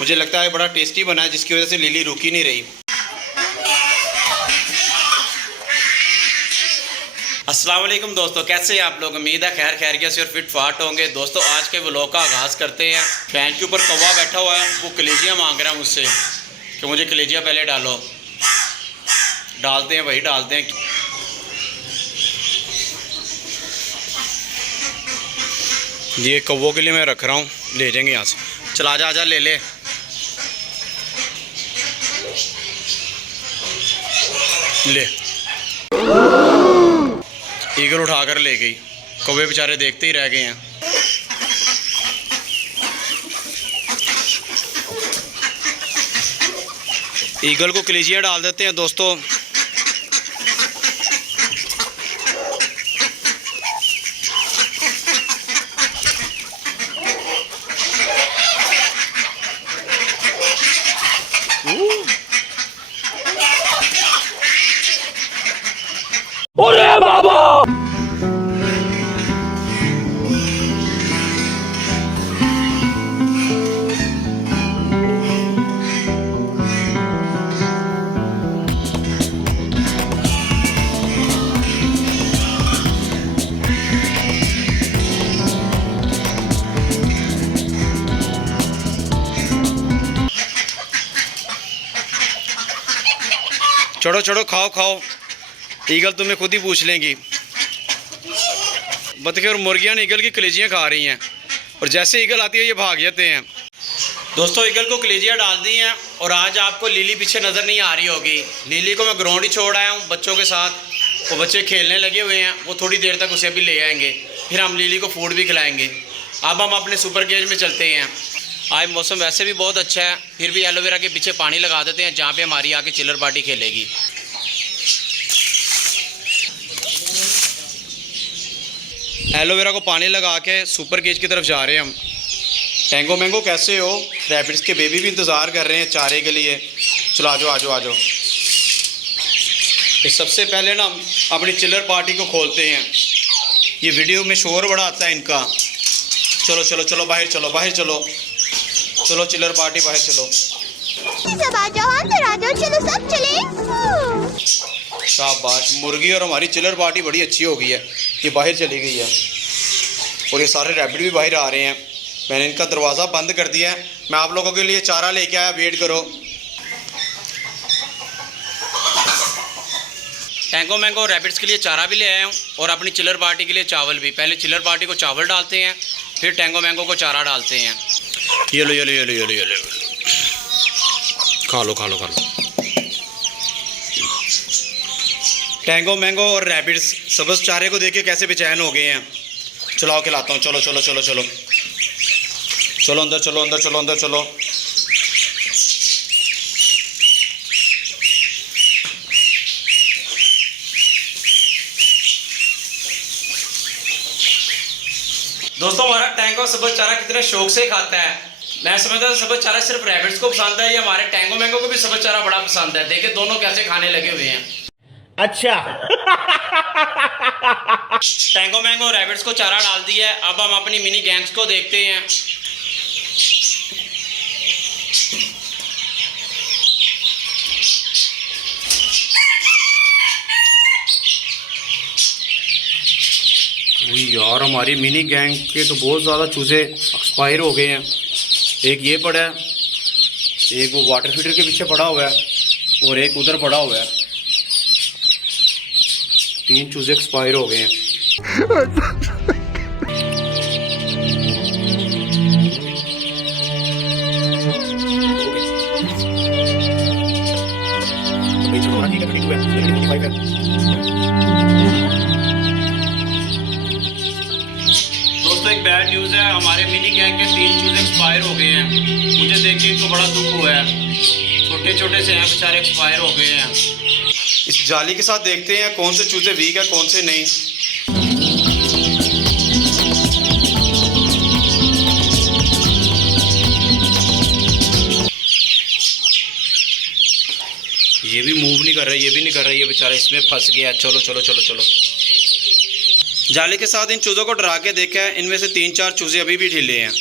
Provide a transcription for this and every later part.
मुझे लगता है बड़ा टेस्टी बना है, जिसकी वजह से लिली रुकी नहीं रही। अस्सलाम वालेकुम दोस्तों, कैसे हैं आप लोग? उम्मीद है खैर खैरियत से और फिट फाट होंगे। दोस्तों आज के व्लॉग का आगाज़ करते हैं। फैन के ऊपर कौवा बैठा हुआ है, वो कलेजियाँ मांग रहा है मुझसे कि मुझे कलेजियाँ पहले डालो। डालते हैं भाई, डालते हैं। ये कौवों के लिए मैं रख रहा हूँ, ले जाएंगे यहाँ से। चला आजा आजा, ले ले। ले ईगल उठाकर ले गई। कौवे बेचारे देखते ही रह गए हैं। ईगल को कलेजियाँ डाल देते हैं दोस्तों। अरे बाबा, चढ़ो चढ़ो, खाओ खाओ। ईगल तुम्हें खुद ही पूछ लेंगी। बतखे और मुर्गियाँ ईगल की कलेजियाँ खा रही हैं, और जैसे ईगल आती है ये भाग जाते हैं। दोस्तों ईगल को कलेजियाँ डाल दी हैं, और आज आपको लिली पीछे नज़र नहीं आ रही होगी। लिली को मैं ग्राउंड ही छोड़ आया हूँ बच्चों के साथ। वो बच्चे खेलने लगे हुए हैं, वो थोड़ी देर तक उसे भी ले आएंगे, फिर हम लिली को फूड भी खिलाएँगे। अब हम अपने सुपर केज में चलते हैं। आज मौसम वैसे भी बहुत अच्छा है, फिर भी एलोवेरा के पीछे पानी लगा देते हैं, जहाँ पे हमारी आके चिल्लर पार्टी खेलेगी। एलोवेरा को पानी लगा के सुपर केज की तरफ जा रहे हैं हम। टैंगो मैंगो कैसे हो? रैबिट्स के बेबी भी इंतज़ार कर रहे हैं चारे के लिए। चलो आ जाओ आ जाओ आ जाओ। सबसे पहले ना हम अपनी चिल्लर पार्टी को खोलते हैं। ये वीडियो में शोर बड़ा आता है इनका। चलो चलो चलो, बाहर चलो, बाहर चलो, चलो चिल्लर पार्टी, बाहर चलो। सब आ जाओ, अंदर आ जाओ, चलो सब चले। शाबाश, मुर्गी और हमारी चिल्लर पार्टी बड़ी अच्छी हो गई है। ये बाहर चली गई है, और ये सारे रैबिट भी बाहर आ रहे हैं। मैंने इनका दरवाज़ा बंद कर दिया है। मैं आप लोगों के लिए चारा लेके आया, वेट करो। टैंगो मैंगो रैबिट्स के लिए चारा भी ले आया हूँ, और अपनी चिल्लर पार्टी के लिए चावल भी। पहले चिल्लर पार्टी को चावल डालते हैं, फिर टैंगो मैंगो को चारा डालते हैं। ये लो ये लो ये लो ये लो ये लो, खा लो खा लो खा लो। टैंगो मैंगो और रैबिट्स सब्ज़ चारे को देख के कैसे बेचैन हो गए हैं। चलाओ खिलाता हूँ, चलो चलो चलो चलो चलो, अंदर चलो अंदर चलो अंदर चलो। दोस्तों हमारा टैंगो सब्ज़ चारा कितने शौक से खाता है। मैं समझता था सब्ज़ चारा सिर्फ रैबिट्स को पसंद है, ये हमारे टैंगो मैंगो को भी सब्ज़ चारा बड़ा पसंद है। देखिए दोनों कैसे खाने लगे हुए हैं। अच्छा। टैंगो मैंगो रैबिट्स को चारा डाल दिया है। अब हम अपनी मिनी गैंग्स को देखते हैं। यार हमारी मिनी गैंग के तो बहुत ज़्यादा चूजे एक्सपायर हो गए हैं। एक ये पड़ा है, एक वो वाटर फीडर के पीछे पड़ा हुआ है, और एक उधर पड़ा हुआ है। 3 चूजे एक्सपायर हो गए हैं। दोस्तों एक बैड न्यूज़ है, हमारे मिनी गैंग के 3 चूजे एक्सपायर हो गए हैं। मुझे देख के इनको बड़ा दुख हुआ है। छोटे छोटे से हैं बेचारे, एक्सपायर हो गए हैं। इस जाली के साथ देखते हैं कौन से चूजे वीक है कौन से नहीं। ये भी मूव नहीं कर रहा, ये भी नहीं कर रहा, ये बेचारा इसमें फंस गया। चलो चलो चलो चलो। जाले के साथ इन चूज़ों को डरा के देखा है, इनमें से 3-4 चूज़े अभी भी ढीले हैं।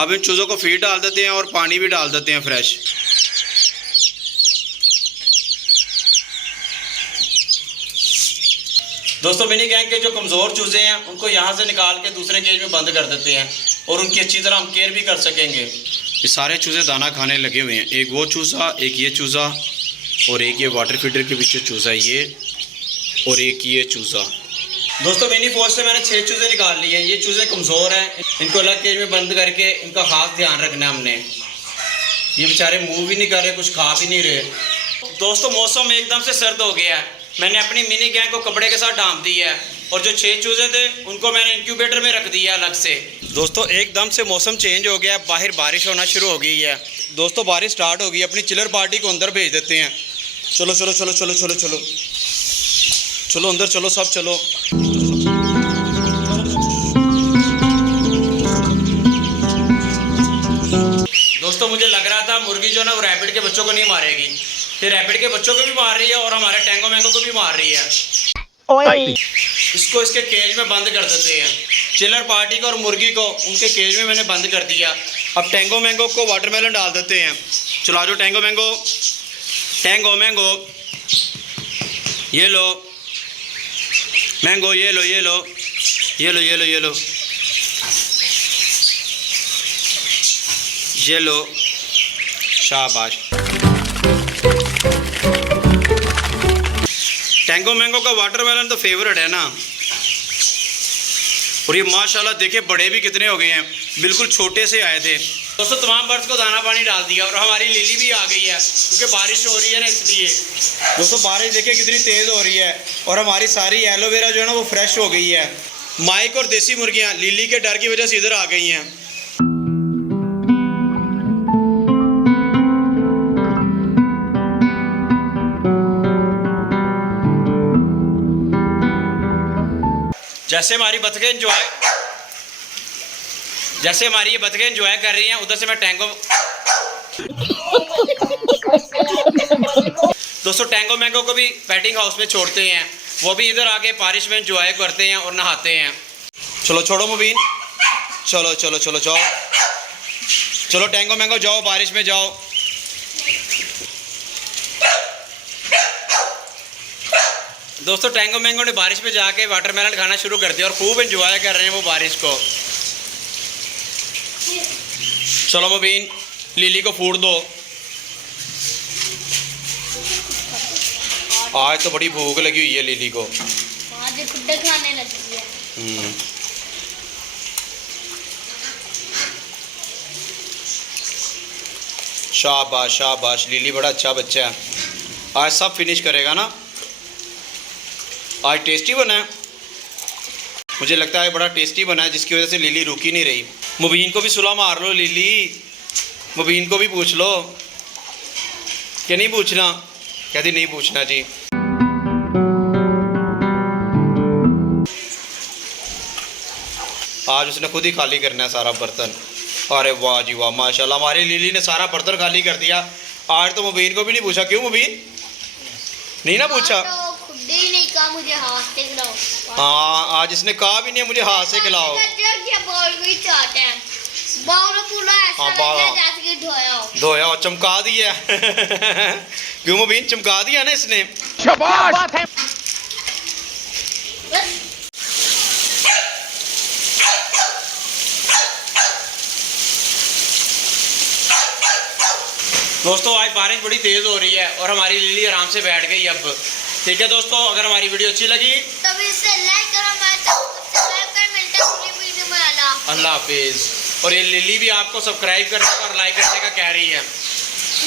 अब इन चूज़ों को फीड डाल देते हैं और पानी भी डाल देते हैं फ्रेश। दोस्तों मिनी गैंग के जो कमज़ोर चूज़े हैं उनको यहाँ से निकाल के दूसरे केज में बंद कर देते हैं और उनकी अच्छी तरह हम केयर भी कर सकेंगे। ये सारे चूज़े दाना खाने लगे हुए हैं, एक वो चूज़ा, एक ये चूज़ा और एक ये वाटर फीडर के पीछे चूज़ा ये और एक ये चूज़ा। दोस्तों मिनी फौज से मैंने 6 चूज़े निकाल लिए हैं। ये चूज़े कमज़ोर हैं, इनको अलग केज में बंद करके इनका ख़ास ध्यान रखना है हमने। ये बेचारे मूव भी नहीं कर रहे, कुछ खा भी नहीं रहे। दोस्तों मौसम एकदम से सर्द हो गया है, मैंने अपनी मिनी गैंग को कपड़े के साथ ढांप दिया है और जो 6 चूज़े थे उनको मैंने इंक्यूबेटर में रख दिया अलग से। दोस्तों एकदम से मौसम चेंज हो गया है, बाहर बारिश होना शुरू हो गई है। दोस्तों बारिश स्टार्ट हो गई, अपनी चिलर पार्टी को अंदर भेज देते हैं। चलो चलो चलो चलो चलो चलो चलो अंदर चलो, सब चलो। दोस्तों मुझे लग रहा था मुर्गी जो ना वो रैबिट के बच्चों को नहीं मारेगी, फिर रैबिट के बच्चों को भी मार रही है और हमारे टैंगो मैंगो को भी मार रही है। इसको इसके केज में बंद कर देते हैं। चिलर पार्टी को और मुर्गी को उनके केज में मैंने बंद कर दिया। अब टैंगो मैंगो को वाटरमेलन डाल देते हैं। चलो आ जाओ टैंगो मैंगो, टैंगो मैंगो, ये लो मैंगो, ये लो ये लो ये लो ये लो ये लो ये लो, शाबाश। टैंगो मैंगो का वाटरमेलन तो फेवरेट है ना। और ये माशाल्लाह देखिए बड़े भी कितने हो गए हैं, बिल्कुल छोटे से आए थे। दोस्तों तमाम बर्ड्स को दाना पानी डाल दिया और हमारी लिली भी आ गई है क्योंकि बारिश हो रही है ना, इसलिए। दोस्तों बारिश देखिए कितनी तेज़ हो रही है और हमारी सारी एलोवेरा जो है ना वो फ्रेश हो गई है। माइक और देसी मुर्गियाँ लिली के डर की वजह से इधर आ गई हैं। जैसे हमारी बतखें ये बतखें एंजॉय कर रही हैं, उधर से मैं टैंगो दोस्तों टैंगो मैंगो को भी पेटिंग हाउस में छोड़ते हैं, वो भी इधर आके बारिश में एंजॉय करते हैं और नहाते हैं। चलो छोड़ो मुबीन, चलो चलो चलो जाओ, चलो टैंगो मैंगो जाओ, बारिश में जाओ। दोस्तों टैंगो मैंगो ने बारिश में जाके वाटरमेलन खाना शुरू कर दिया और खूब एंजॉय कर रहे हैं वो बारिश को। चलो मुबीन लिली को फूड दो, आज तो बड़ी भूख लगी हुई है लिली को। आज खुद खाने लगी है। शाबाश शाबाश, लिली बड़ा अच्छा बच्चा है, आज सब फिनिश करेगा ना। आज टेस्टी बना है, मुझे लगता है बड़ा टेस्टी बना है, जिसकी वजह से लिली रुकी नहीं रही। मुबीन को भी सुला मार लो लिली, मुबीन को भी पूछ लो। क्या नहीं पूछना? कहती नहीं पूछना जी। आज उसने खुद ही खाली करना है सारा बर्तन। अरे वाह जी वाह, माशाल्लाह हमारी लिली ने सारा बर्तन खाली कर दिया। आज तो मुबीन को भी नहीं पूछा। क्यों मुबीन? नहीं ना पूछा? ही नहीं कहा मुझे हाथ से खिलाओ। हाँ आज इसने कहा भी नहीं मुझे हाथ से खिलाओ। धोया और चमका दिया। क्यों मुबीन? चमका दिया ना इसने। शाबाश। दोस्तों आज बारिश बड़ी तेज हो रही है और हमारी लिली आराम से बैठ गई अब। ठीक है दोस्तों, अगर हमारी वीडियो अच्छी लगी तो इसे लाइक करो, सब्सक्राइब कर, मिलते हैं अगली वीडियो में। अल्लाह हाफिज। और ये लिली भी आपको सब्सक्राइब करने का और लाइक करने का कह रही है।